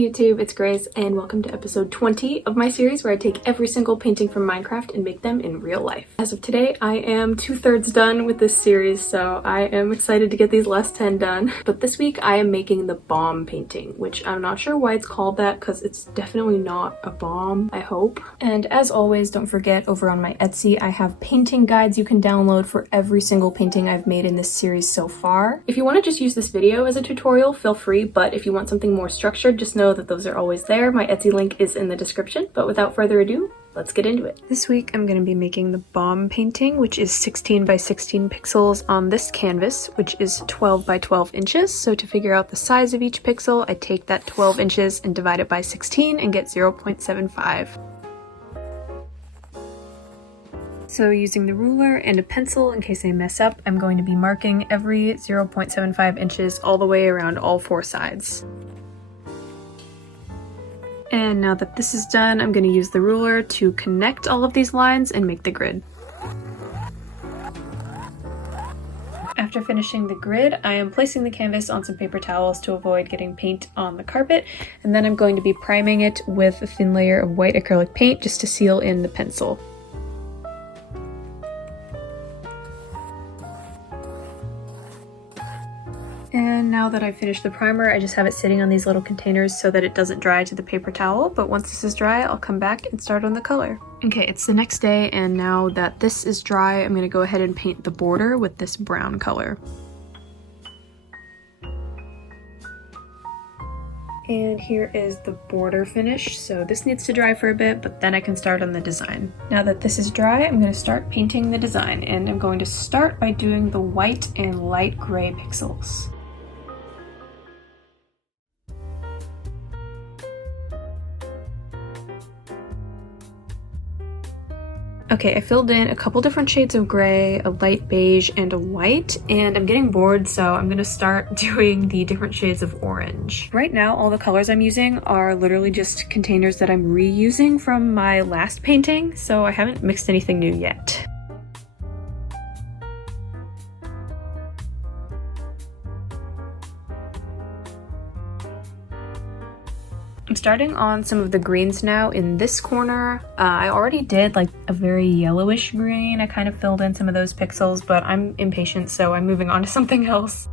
YouTube, it's Grace and welcome to episode 20 of my series where I take every single painting from Minecraft and make them in real life. As of today, I am 2/3 done with this series, so I am excited to get these last 10 done. But this week I am making the bomb painting, which I'm not sure why it's called that because it's definitely not a bomb, I hope. And as always, don't forget over on my Etsy, I have painting guides you can download for every single painting I've made in this series so far. If you want to just use this video as a tutorial, feel free, but if you want something more structured, just know that those are always there. My Etsy link is in the description, but without further ado, let's get into it. This week I'm going to be making the bomb painting, which is 16 by 16 pixels on this canvas, which is 12 by 12 inches. So to figure out the size of each pixel, I take that 12 inches and divide it by 16 and get 0.75. So using the ruler and a pencil in case I mess up, I'm going to be marking every 0.75 inches all the way around all four sides. And now that this is done, I'm going to use the ruler to connect all of these lines and make the grid. After finishing the grid, I am placing the canvas on some paper towels to avoid getting paint on the carpet, and then I'm going to be priming it with a thin layer of white acrylic paint just to seal in the pencil. And now that I've finished the primer, I just have it sitting on these little containers so that it doesn't dry to the paper towel, but once this is dry, I'll come back and start on the color. Okay, it's the next day, and now that this is dry, I'm going to go ahead and paint the border with this brown color. And here is the border finish, so this needs to dry for a bit, but then I can start on the design. Now that this is dry, I'm going to start painting the design, and I'm going to start by doing the white and light gray pixels. Okay, I filled in a couple different shades of gray, a light beige, and a white, and I'm getting bored, so I'm gonna start doing the different shades of orange. Right now, all the colors I'm using are literally just containers that I'm reusing from my last painting, so I haven't mixed anything new yet. I'm starting on some of the greens now in this corner. I already did like a very yellowish green. I kind of filled in some of those pixels, but I'm impatient, so I'm moving on to something else.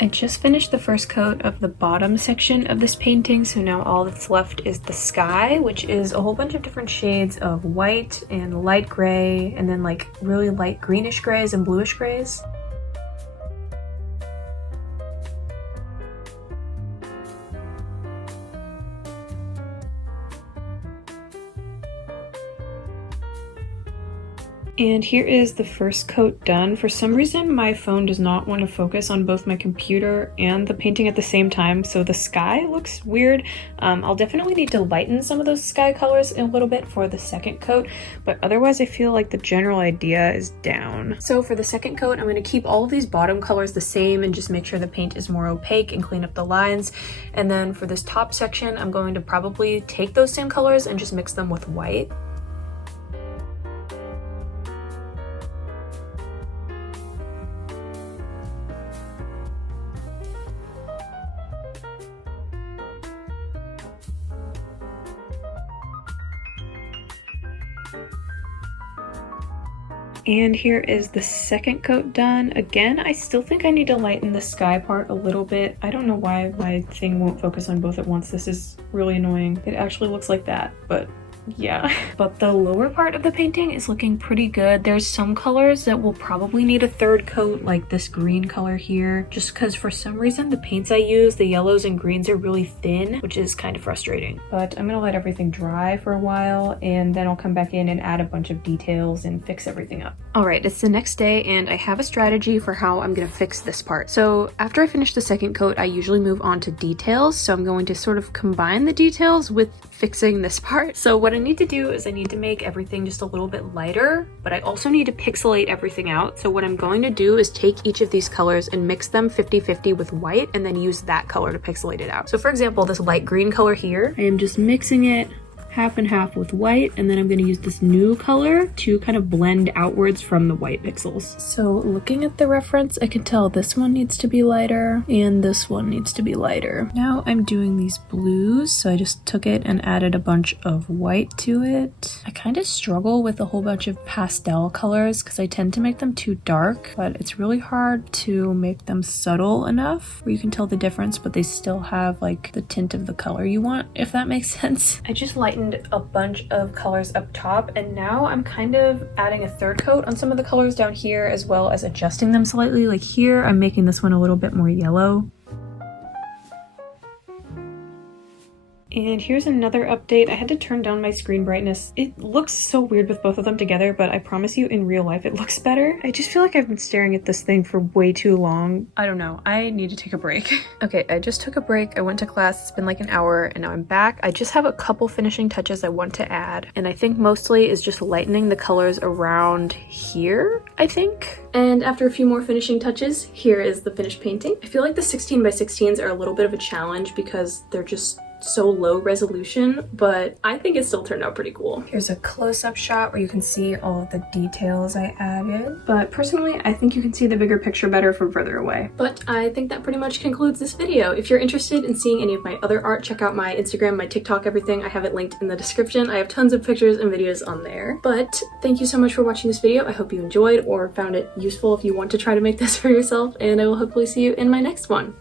I just finished the first coat of the bottom section of this painting, so now all that's left is the sky, which is a whole bunch of different shades of white and light gray, and then like really light greenish grays and bluish grays. And here is the first coat done. For some reason, my phone does not want to focus on both my computer and the painting at the same time, so the sky looks weird. I'll definitely need to lighten some of those sky colors a little bit for the second coat, but otherwise I feel like the general idea is down. So for the second coat, I'm going to keep all of these bottom colors the same and just make sure the paint is more opaque and clean up the lines. And then for this top section, I'm going to probably take those same colors and just mix them with white. And here is the second coat done. Again, I still think I need to lighten the sky part a little bit. I don't know why my thing won't focus on both at once. This is really annoying. It actually looks like that, but yeah. But the lower part of the painting is looking pretty good. There's some colors that will probably need a third coat, like this green color here, just because for some reason the paints I use, the yellows and greens, are really thin, which is kind of frustrating. But I'm gonna let everything dry for a while, and then I'll come back in and add a bunch of details and fix everything up. Alright, it's the next day, and I have a strategy for how I'm gonna fix this part. So after I finish the second coat, I usually move on to details, so I'm going to sort of combine the details with fixing this part. So what I need to do is I need to make everything just a little bit lighter, but I also need to pixelate everything out. So what I'm going to do is take each of these colors and mix them 50-50 with white and then use that color to pixelate it out. So for example, this light green color here, I am just mixing it half and half with white, and then I'm going to use this new color to kind of blend outwards from the white pixels. So looking at the reference, I can tell this one needs to be lighter and this one needs to be lighter. Now I'm doing these blues, so I just took it and added a bunch of white to it. I kind of struggle with a whole bunch of pastel colors because I tend to make them too dark, but it's really hard to make them subtle enough where you can tell the difference, but they still have like the tint of the color you want, if that makes sense. I just lightened a bunch of colors up top, and now I'm kind of adding a third coat on some of the colors down here as well as adjusting them slightly. Like here, I'm making this one a little bit more yellow. And here's another update. I had to turn down my screen brightness. It looks so weird with both of them together, but I promise you in real life it looks better. I just feel like I've been staring at this thing for way too long. I don't know. I need to take a break. Okay, I just took a break. I went to class. It's been like an hour and now I'm back. I just have a couple finishing touches I want to add. And I think mostly is just lightening the colors around here, I think. And after a few more finishing touches, here is the finished painting. I feel like the 16 by 16s are a little bit of a challenge because they're just so low resolution, but I think it still turned out pretty cool. Here's a close-up shot where you can see all of the details I added, but personally I think you can see the bigger picture better from further away. But I think that pretty much concludes this video. If you're interested in seeing any of my other art, check out my Instagram, my TikTok, everything. I have it linked in the description. I have tons of pictures and videos on there. But thank you so much for watching this video. I hope you enjoyed or found it useful if you want to try to make this for yourself, and I will hopefully see you in my next one.